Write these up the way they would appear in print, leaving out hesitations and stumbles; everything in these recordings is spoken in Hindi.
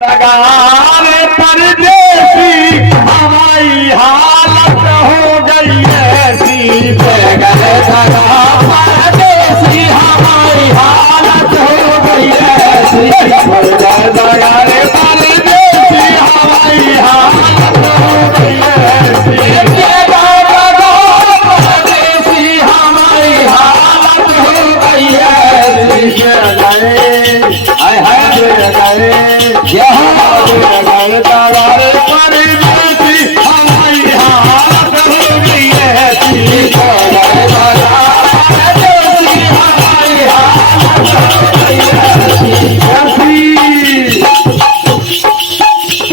लगान परदेसी हमारी हालत हो गई ऐसी परदेसी हमारी हालत हो गई ऐसी लगान परदेसी हमारी हालत हो गई ऐसी परदेसी हमारी हालत हो गई ऐसी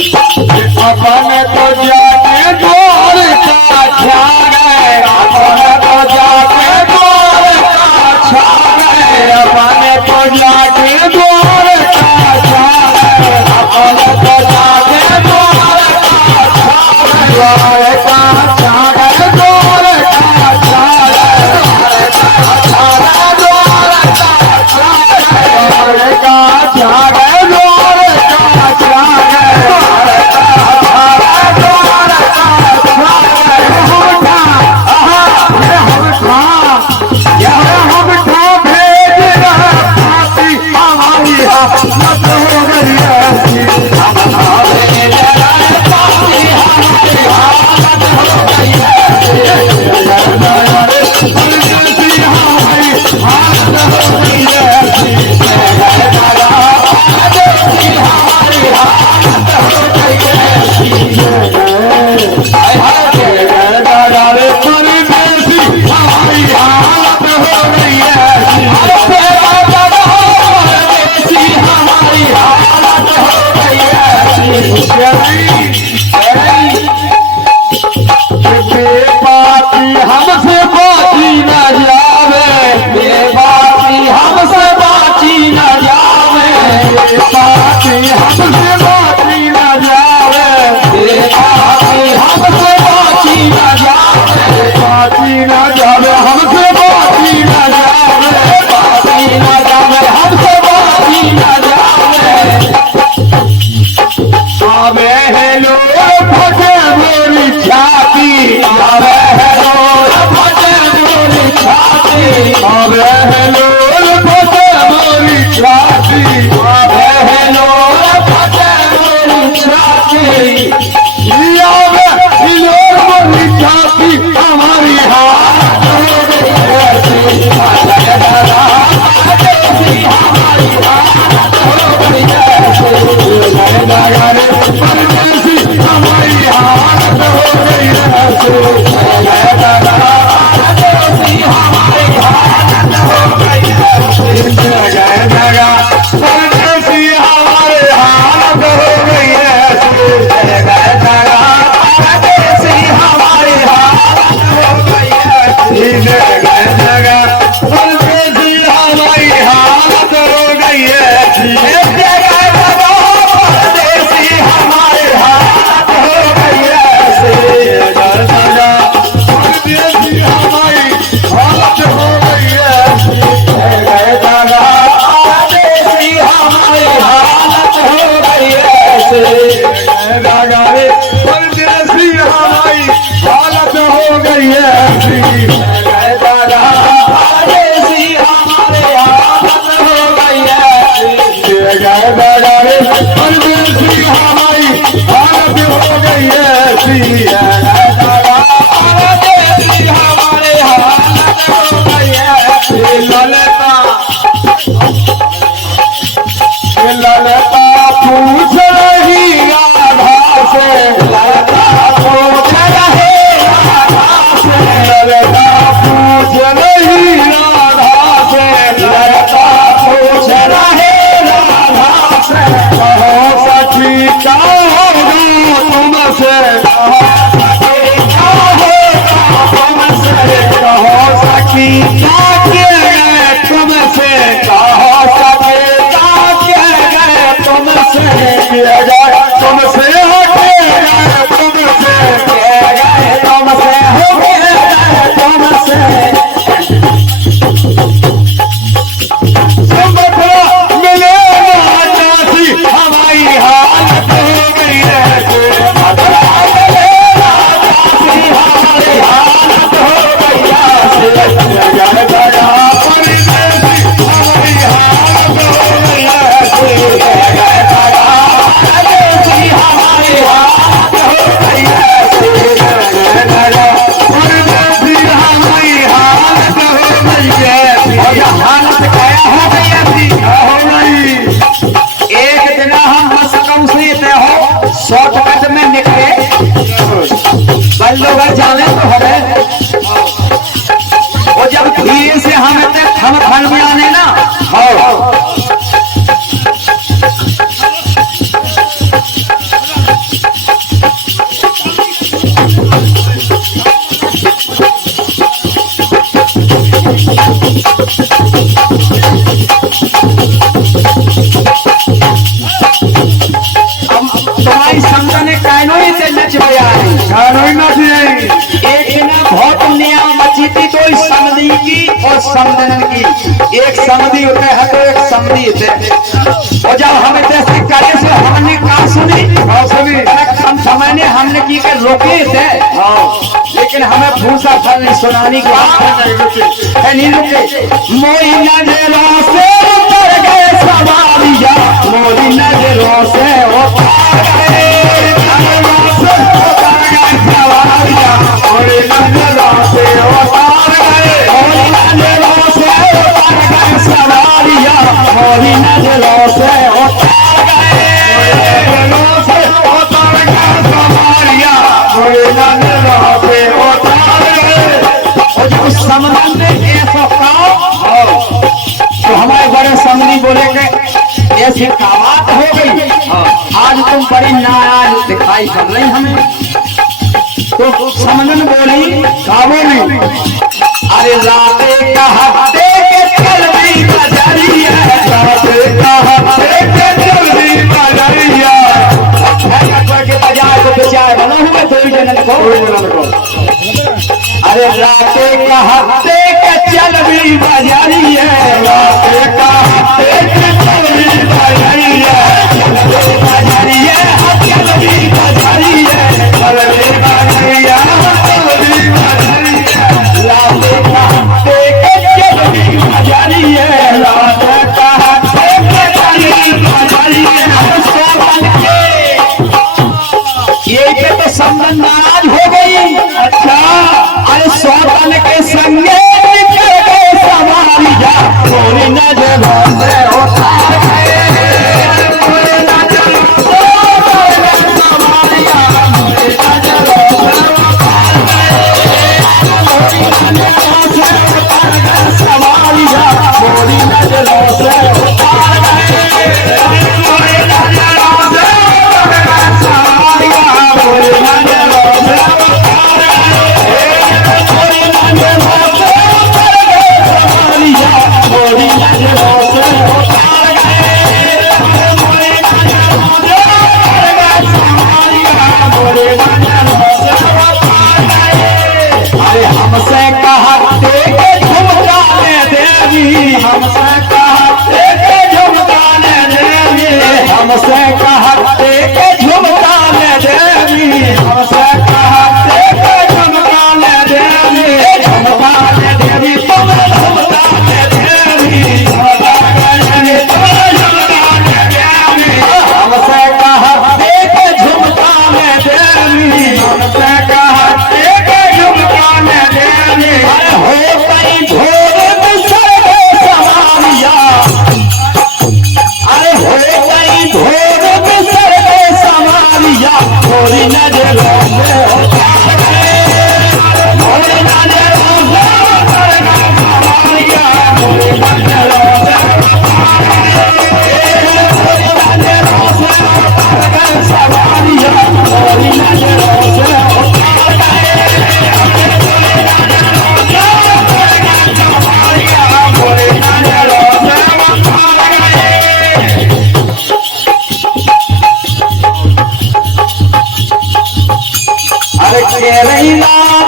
अपन तो जाके द्वार का छा गए अपन तो जाके द्वार का छा गए अपन तो जाके द्वार का छा गए अपन तो जाके द्वार का छा गए द्वार का छा गए द्वार का छा गए द्वार का छा गए द्वार का छा गए हमसे बाची न जावे बेबाती हमसे बाची न जावे बेबाती हमसे बाची न जावे बेबाती हमसे बाची न जावे बाची न जावे हमसे बाची न जावे बाची न जावे हमसे बाची न जावे आवे है लोग फटे मेरी छाती आवे है अब हेलो फटे मोरी छाती अब हेलो फटे मोरी छाती अब हिलो मोरी छाती हमारी हालत हो गई ऐसी हमारी हालत हो गई ऐसी परदेसी हमारी हालत हो गई पूछ रही राधा से ललता पूछ रही राधा से ललता पूछ रही राधा से ललता पूछ रही राधा से कहो सखी क्या होगा तुमसे भाई लोग जाने तो हमें वो जब धीरे से हम खन बनाने ना तुम्हारी समझने कानोई से नच बया एक ना बहुत नया मची थी तो इस समझी की और समझन की एक समझी होते है तो एक समझी होते और जब हमें जैसे करे से हमने कहा सुनी हम समझने हमने की के रोके थे लेकिन हमें भूसा फल नहीं सुनानी को नहीं रुके मोई नजरों से उतर गए सवारिया मोई नजरों से उतर गए सवारिया मोई नजरों से उतर गए सवारिया मोई नजरों से उतर गए सवारिया मोई नजरों से उतर गए और जब समझ में ऐसा कहा तो हमारे बड़े समझी बोले के ऐसी बात हो गई आज तुम बड़ी नाराज दिखाई पड़ रही हमें तो समझन बोली काबू में अरे राते कहते के चलती बजरिया राते कहते के चलती बजरिया के बजाय को बेचाए बना हुए थोड़ी जनन को अरे राते कहते के चलती बजरिया राते कहते के चलती बजरिया बजरिया चलती बजरिया अरे बजरिया चलती बजरिया राते कहते के चलती बजरिया राते कहते के चलती बजरिया ये पे तो संबंध नाराज हो गई अच्छा अरे सौतन के संगे निकल गए सवारिया मोरी नजरों से उतर गए मोरी नजरों से उतर गए सवारिया मोरी नजरों से उतर गए मोरी नजरों से उतर गए सवारिया मोरी नजरों से उतर गए मोरी नजरों से उतर गए सवारिया मोरी नजरों से हमसे कहते के झुमकाने देवी हमसे कहते के झुमकाने देवी हमसे कहते के झुमकाने देवी हमसे कहते के झुमकाने देवी झुमकाने देवी तुम झुमकाने देवी झुमकाने देवी हमसे कहते के झुमकाने देवी हमसे कहते के झुमकाने देवी हो गई भोर बिसर गए सवारिया अरे हो गई भोर बिसर गए सवारिया मोरी नजरों से उतर गए मोरी नजरों से उतर गए सवारिया मोरी नजरों से मोरी नजरों से उतर गए सवारिया मोरी नजरों से उतर गए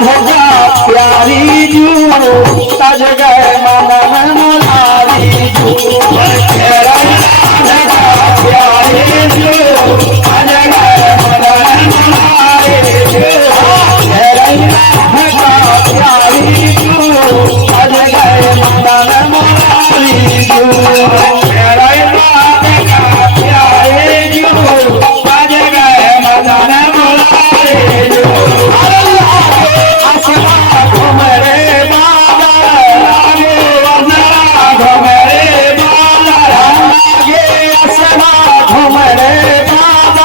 प्यारी जू तज गए मन मुलारी जू प्यारी जू तज गए मन मुलारी जू प्यारी जू तज गए मन मुलारी जू प्यारी जू तज गए मन मुलारी जू घुमरे बाबा घुमरे बाबा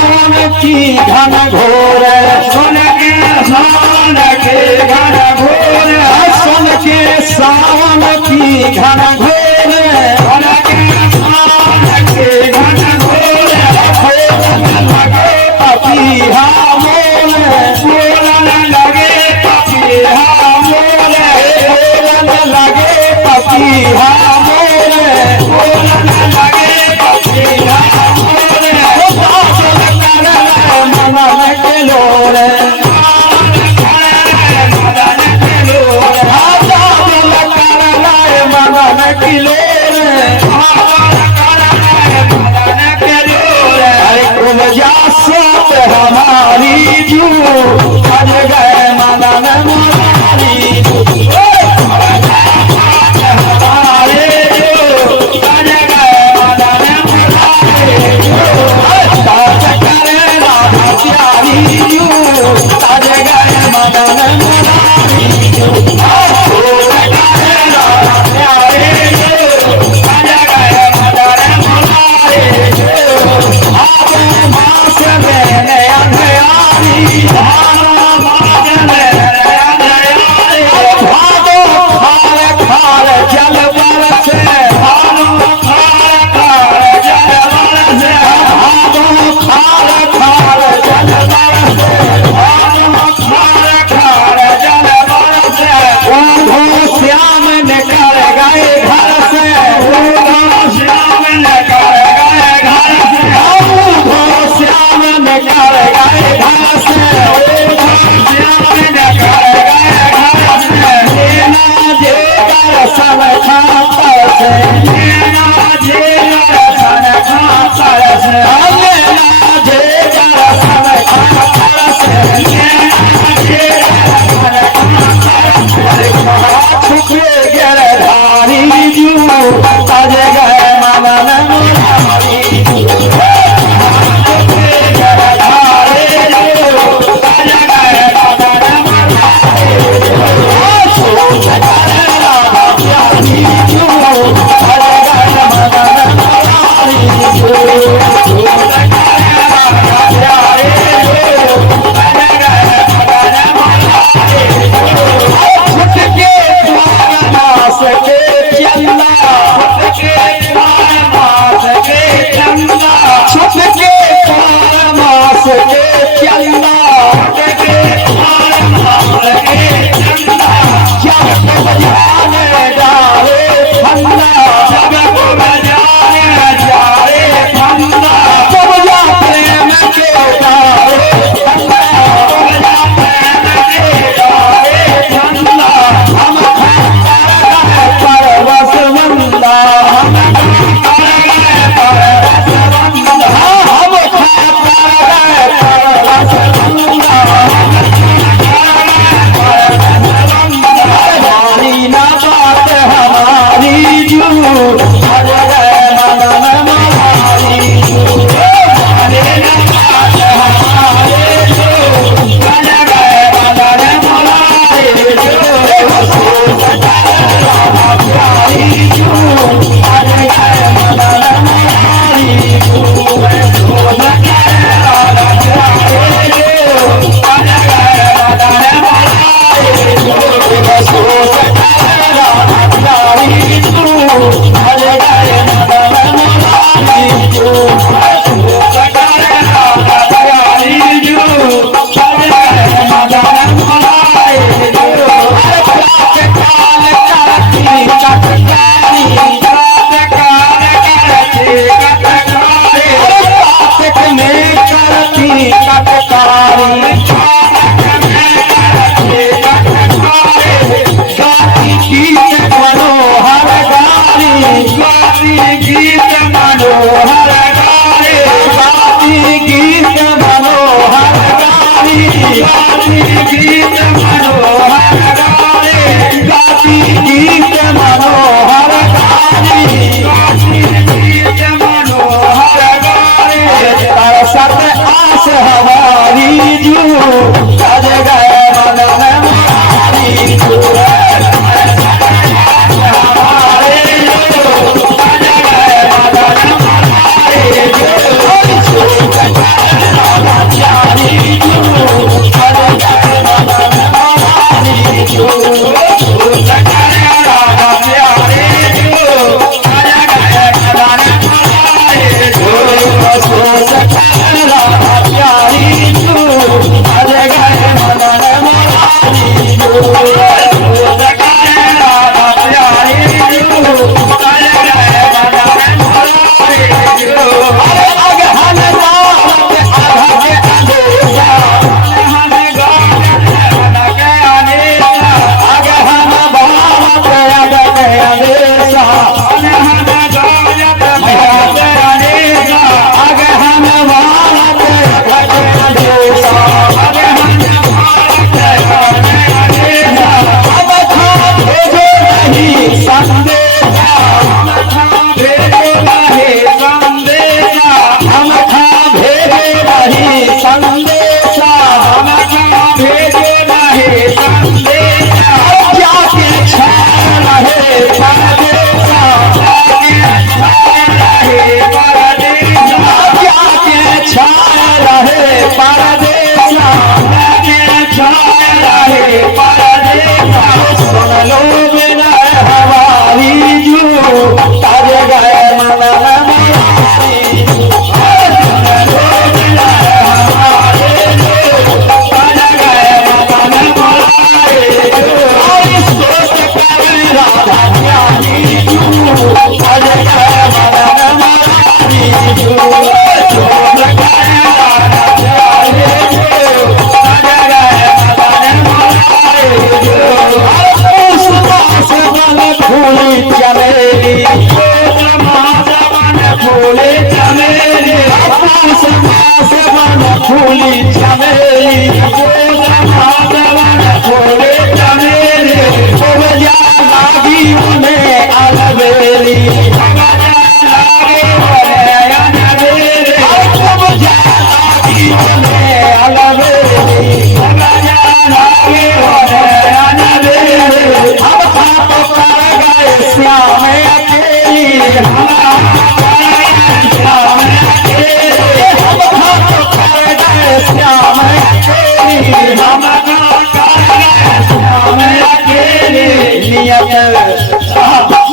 घन घोर सुन के सावन के घन घोर सुन के सावन की घन घोर सुन के सावन के घन घोर लगे पपीहा मोल बोलन लगे पपीहा मोल बोलन लगे पपीहा मोल बोलन लगे पपीहा मोल मदन के लोरे मदन के लोरे मदन की लोरे मदन के लोरे कुल जा सोत हमारी जू बन गए मदन हमारी हमारे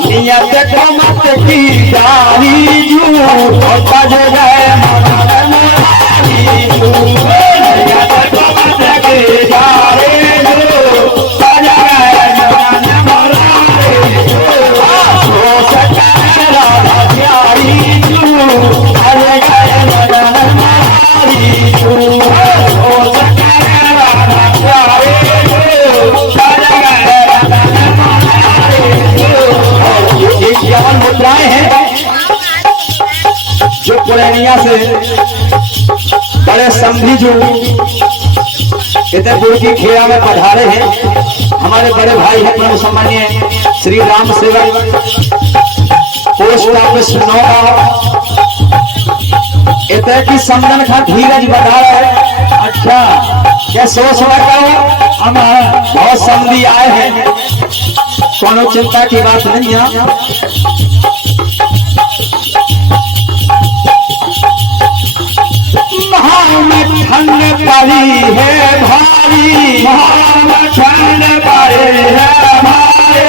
नियत कमत की जारी जू बज गए नियत कमत की जारी जू बज गए प्यारी जू बज गए मुद्राएं हैं जो पुरैनिया से बड़े समधी जो इधर की खेड़ा में पधारे हैं। हमारे बड़े भाई हैं प्रभु सम्मानीय श्री राम सेवक पोस्ट ऑफिस नौगांव इधर की समझन का धीरज बढ़ा है। अच्छा क्या सोच रहा हूँ हम बहुत समधी आए हैं, कोनो चिंता की बात नहीं है। ठंड पड़ी है भारी, ठंड पड़ी है भारी,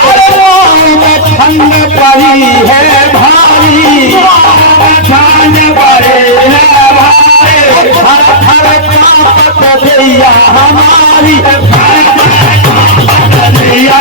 ठंड पड़ी है भारी, ठंड पड़ी है भारी, थर थर कांपत दैया हमारी, दैया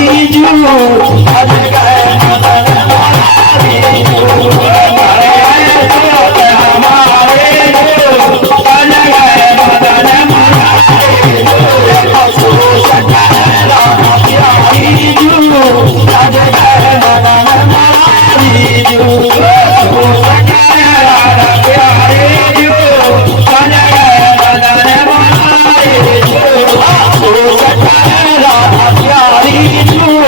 हमारी जू बज गए हमारी जू हमारे जू बज गए प्यारी जू बज गए प्यारी जू प्यारी जू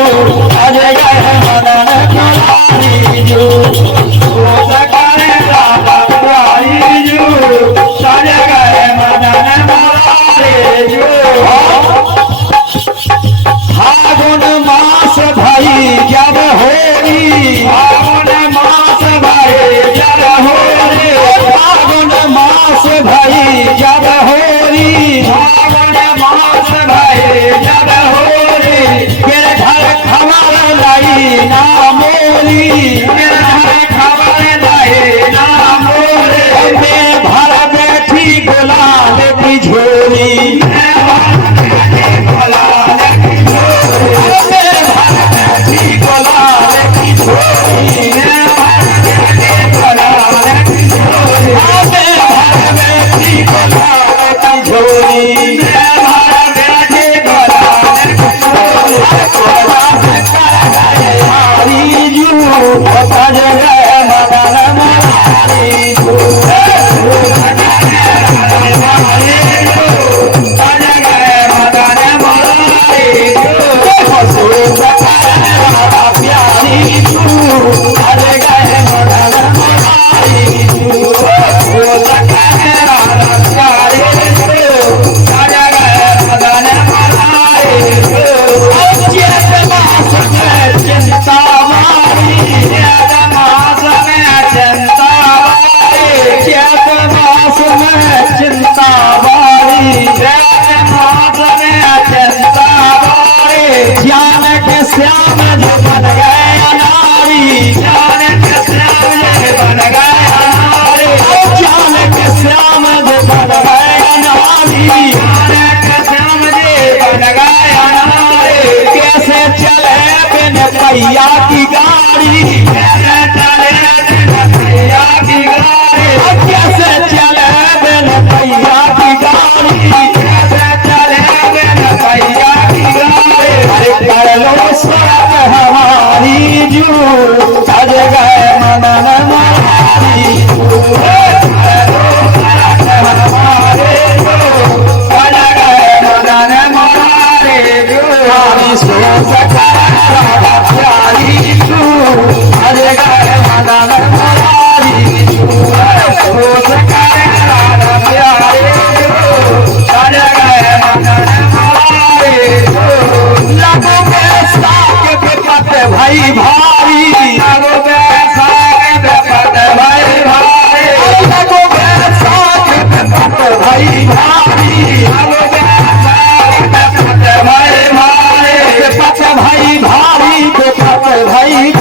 श्याम जो बन गए नारी, जान के श्याम जो बन गए नारी, जान के श्याम जो बन गए नारी, जान के श्याम जी बन गए नारी। कैसे चले बिन पहिया की गाड़ी, कैसे चले बिन पहिया की गाड़ी, कैसे चले बिन पहिया की गाड़ी, कैसे चले बिन पहिया की गाड़ी। अरे कर लो स्वागत हमारी जू, सज गए मदन मारी जू, कर लो स्वागत हमारे जू, सज गए मदन मारे जू। हमारी सोच राधा प्यारी जू, सज गए मदन मारी जू, सोच राधा प्यारी जू, सज गए मदन मारे जू। लगो बैसाख बेपत भाई भारी, लगो बैसाख बेपत भाई भारी, लगो बैसाख बेपत भाई भारी, लगो बैसाख बेपत भाई भारी, बेपत भाई भारी, बेपत भाई